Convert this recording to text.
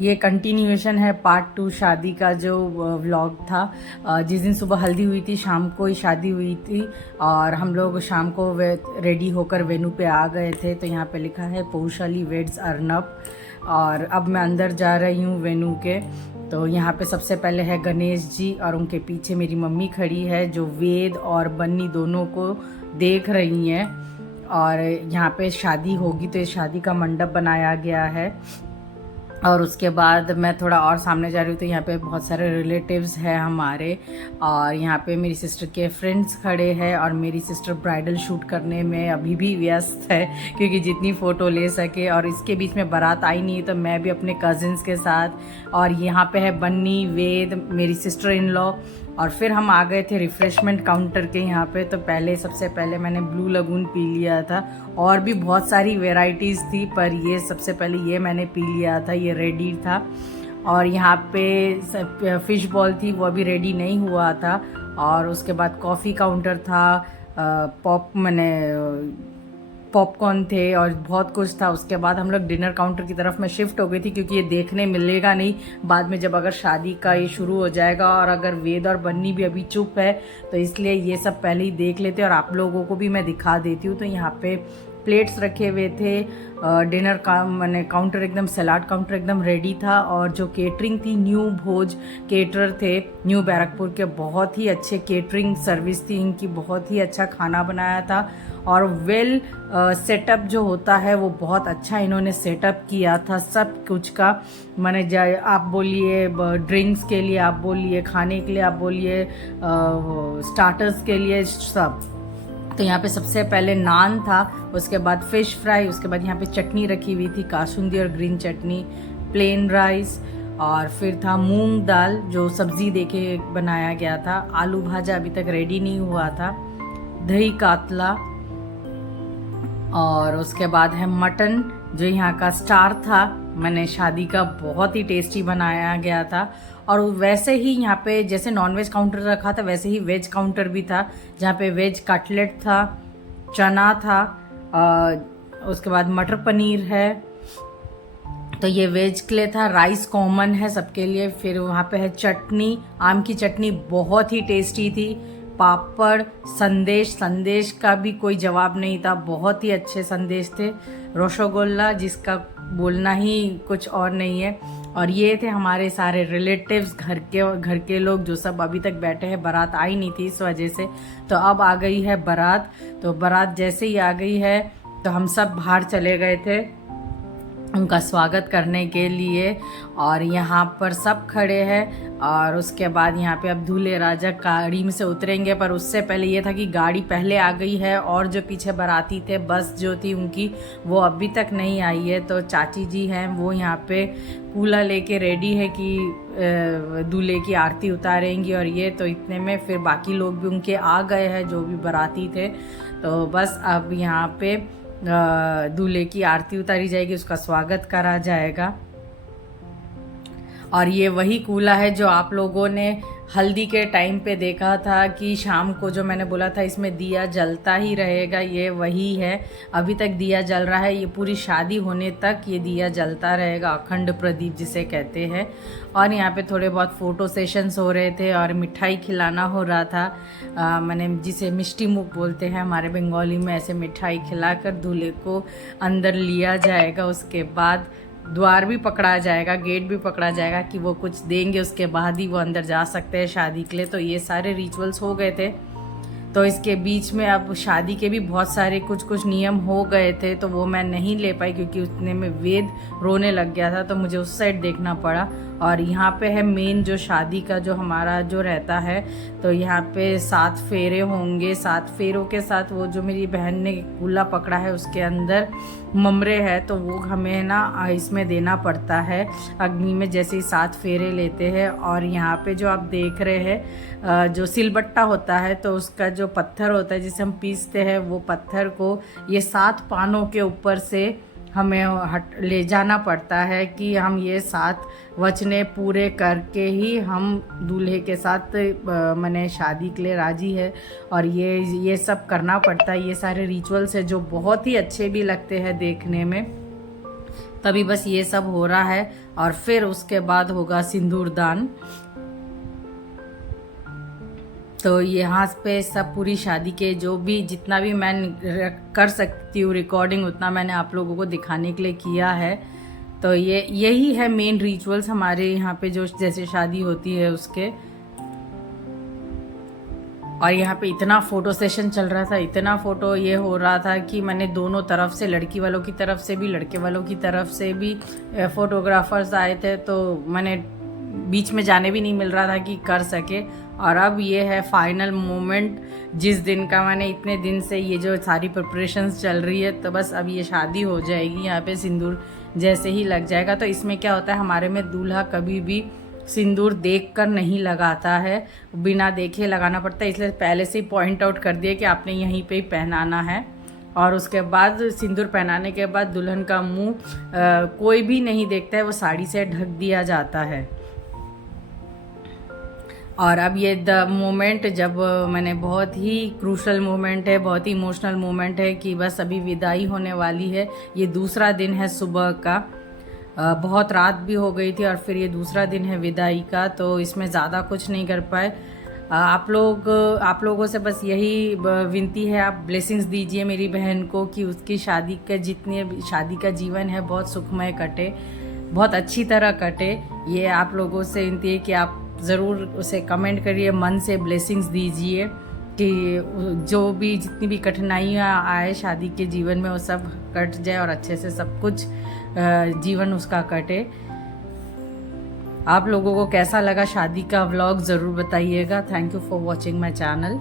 ये कंटिन्यूएशन है पार्ट 2 शादी का जो व्लॉग था। जिस दिन सुबह हल्दी हुई थी शाम को ही शादी हुई थी और हम लोग शाम को रेडी होकर वेन्यू पे आ गए थे। तो यहाँ पे लिखा है पौशाली वेड्स अर्नब। और अब मैं अंदर जा रही हूँ वेन्यू के। तो यहाँ पे सबसे पहले है गणेश जी और उनके पीछे मेरी मम्मी खड़ी है जो वेद और बन्नी दोनों को देख रही हैं। और यहाँ पे शादी होगी तो इस शादी का मंडप बनाया गया है। और उसके बाद मैं थोड़ा और सामने जा रही हूँ तो यहाँ पे बहुत सारे रिलेटिव्स हैं हमारे। और यहाँ पे मेरी सिस्टर के फ्रेंड्स खड़े हैं और मेरी सिस्टर ब्राइडल शूट करने में अभी भी व्यस्त है क्योंकि जितनी फ़ोटो ले सके। और इसके बीच में बारात आई नहीं तो मैं भी अपने कज़िन्स के साथ। और यहाँ पे है बन्नी, वेद, मेरी सिस्टर इन लॉ। और फिर हम आ गए थे रिफ़्रेशमेंट काउंटर के यहाँ पे। तो सबसे पहले मैंने ब्लू लगून पी लिया था। और भी बहुत सारी वेराइटीज़ थी पर ये सबसे पहले ये मैंने पी लिया था, ये रेडी था। और यहाँ पे फ़िश बॉल थी वो अभी रेडी नहीं हुआ था। और उसके बाद कॉफ़ी काउंटर था, पॉपकॉर्न थे और बहुत कुछ था। उसके बाद हम लोग डिनर काउंटर की तरफ में शिफ्ट हो गई थी क्योंकि ये देखने मिलेगा नहीं बाद में जब अगर शादी का ये शुरू हो जाएगा। और अगर वेद और बन्नी भी अभी चुप है तो इसलिए ये सब पहले ही देख लेते और आप लोगों को भी मैं दिखा देती हूँ। तो यहाँ पे प्लेट्स रखे हुए थे, डिनर का मैंने काउंटर एकदम सलाद काउंटर एकदम रेडी था। और जो केटरिंग थी न्यू भोज केटरर थे न्यू बैरकपुर के, बहुत ही अच्छे केटरिंग सर्विस थी इनकी, बहुत ही अच्छा खाना बनाया था। और वेल सेटअप जो होता है वो बहुत अच्छा इन्होंने सेटअप किया था सब कुछ का। मैंने आप बोलिए ड्रिंक्स के लिए, आप बोलिए खाने के लिए, आप बोलिए स्टार्टर्स के लिए सब। तो यहाँ पे सबसे पहले नान था, उसके बाद फिश फ्राई, उसके बाद यहाँ पे चटनी रखी हुई थी कासूंदी और ग्रीन चटनी, प्लेन राइस। और फिर था मूंग दाल जो सब्जी देके बनाया गया था, आलू भाजा अभी तक रेडी नहीं हुआ था, दही कातला। और उसके बाद है मटन जो यहाँ का स्टार था, मैंने शादी का बहुत ही टेस्टी बनाया गया था। और वैसे ही यहाँ पे जैसे नॉनवेज काउंटर रखा था वैसे ही वेज काउंटर भी था जहाँ पे वेज कटलेट था, चना था, उसके बाद मटर पनीर है। तो ये वेज के लिए था, राइस कॉमन है सबके लिए। फिर वहाँ पे है चटनी, आम की चटनी बहुत ही टेस्टी थी, पापड़, संदेश का भी कोई जवाब नहीं था, बहुत ही अच्छे संदेश थे, रसगुल्ला जिसका बोलना ही कुछ और नहीं है। और ये थे हमारे सारे रिलेटिव्स, घर के लोग जो सब अभी तक बैठे हैं। बारात आई नहीं थी इस वजह से, तो अब आ गई है बारात। तो बारात जैसे ही आ गई है तो हम सब बाहर चले गए थे उनका स्वागत करने के लिए। और यहाँ पर सब खड़े हैं। और उसके बाद यहाँ पे अब दूल्हे राजा गाड़ी में से उतरेंगे, पर उससे पहले ये था कि गाड़ी पहले आ गई है और जो पीछे बाराती थे बस जो थी उनकी वो अभी तक नहीं आई है। तो चाची जी हैं वो यहाँ पे कूला लेके रेडी है कि दूल्हे की आरती उतारेंगी। और ये तो इतने में फिर बाकी लोग भी उनके आ गए हैं जो भी बाराती थे। तो बस अब यहाँ पे दूल्हे की आरती उतारी जाएगी, उसका स्वागत करा जाएगा। और ये वही कूला है जो आप लोगों ने हल्दी के टाइम पे देखा था कि शाम को जो मैंने बोला था इसमें दिया जलता ही रहेगा, ये वही है। अभी तक दिया जल रहा है, ये पूरी शादी होने तक ये दिया जलता रहेगा, अखंड प्रदीप जिसे कहते हैं। और यहाँ पे थोड़े बहुत फ़ोटो सेशंस हो रहे थे और मिठाई खिलाना हो रहा था। मैंने जिसे मिष्टी मुख बोलते हैं हमारे बंगाली में, ऐसे मिठाई खिलाकर दूल्हे को अंदर लिया जाएगा। उसके बाद द्वार भी पकड़ा जाएगा, गेट भी पकड़ा जाएगा कि वो कुछ देंगे उसके बाद ही वो अंदर जा सकते हैं शादी के लिए। तो ये सारे रिचुअल्स हो गए थे। तो इसके बीच में अब शादी के भी बहुत सारे कुछ नियम हो गए थे तो वो मैं नहीं ले पाई क्योंकि उतने में वेद रोने लग गया था तो मुझे उस साइड देखना पड़ा। और यहाँ पे है मेन जो शादी का जो हमारा जो रहता है, तो यहाँ पे 7 फेरे होंगे। 7 फेरों के साथ वो जो मेरी बहन ने कूला पकड़ा है उसके अंदर ममरे है तो वो हमें ना इसमें देना पड़ता है अग्नि में, जैसे ही 7 फेरे लेते हैं। और यहाँ पे जो आप देख रहे हैं जो सिलबट्टा होता है तो उसका जो पत्थर होता है जिसे हम पीसते हैं, वो पत्थर को ये 7 पानों के ऊपर से हमें ले जाना पड़ता है कि हम ये 7 वचने पूरे करके ही हम दूल्हे के साथ मने शादी के लिए राजी है। और ये सब करना पड़ता है, ये सारे रिचुअल्स है जो बहुत ही अच्छे भी लगते हैं देखने में। तभी बस ये सब हो रहा है और फिर उसके बाद होगा सिंदूर दान। तो यहाँ पे सब पूरी शादी के जो भी जितना भी मैं कर सकती हूँ रिकॉर्डिंग उतना मैंने आप लोगों को दिखाने के लिए किया है। तो यही है मेन रिचुअल्स हमारे यहाँ पे जो जैसे शादी होती है उसके। और यहाँ पे इतना फ़ोटो सेशन चल रहा था, इतना फ़ोटो ये हो रहा था कि मैंने दोनों तरफ से, लड़की वालों की तरफ से भी लड़के वालों की तरफ से भी फ़ोटोग्राफर्स आए थे, तो मैंने बीच में जाने भी नहीं मिल रहा था कि कर सके। और अब ये है फाइनल मोमेंट जिस दिन का मैंने इतने दिन से ये जो सारी प्रिपरेशंस चल रही है, तो बस अब ये शादी हो जाएगी। यहाँ पे सिंदूर जैसे ही लग जाएगा, तो इसमें क्या होता है हमारे में दूल्हा कभी भी सिंदूर देखकर नहीं लगाता है, बिना देखे लगाना पड़ता है। इसलिए पहले से ही पॉइंट आउट कर दिया कि आपने यहीं पे ही पहनाना है। और उसके बाद सिंदूर पहनाने के बाद दुल्हन का मुंह कोई भी नहीं देखता है, वो साड़ी से ढक दिया जाता है। और अब ये द मोमेंट जब मैंने, बहुत ही क्रूशल मोमेंट है, बहुत ही इमोशनल मोमेंट है कि बस अभी विदाई होने वाली है। ये दूसरा दिन है सुबह का, बहुत रात भी हो गई थी और फिर ये दूसरा दिन है विदाई का, तो इसमें ज़्यादा कुछ नहीं कर पाए। आप लोगों से बस यही विनती है, आप ब्लेसिंग्स दीजिए मेरी बहन को कि उसकी शादी का जीवन है बहुत सुखमय कटे, बहुत अच्छी तरह कटे। ये आप लोगों से विनती है कि आप ज़रूर उसे कमेंट करिए, मन से ब्लेसिंग्स दीजिए कि जो भी जितनी भी कठिनाइयाँ आए शादी के जीवन में वो सब कट जाए और अच्छे से सब कुछ जीवन उसका कटे। आप लोगों को कैसा लगा शादी का व्लॉग ज़रूर बताइएगा। Thank you for watching my channel.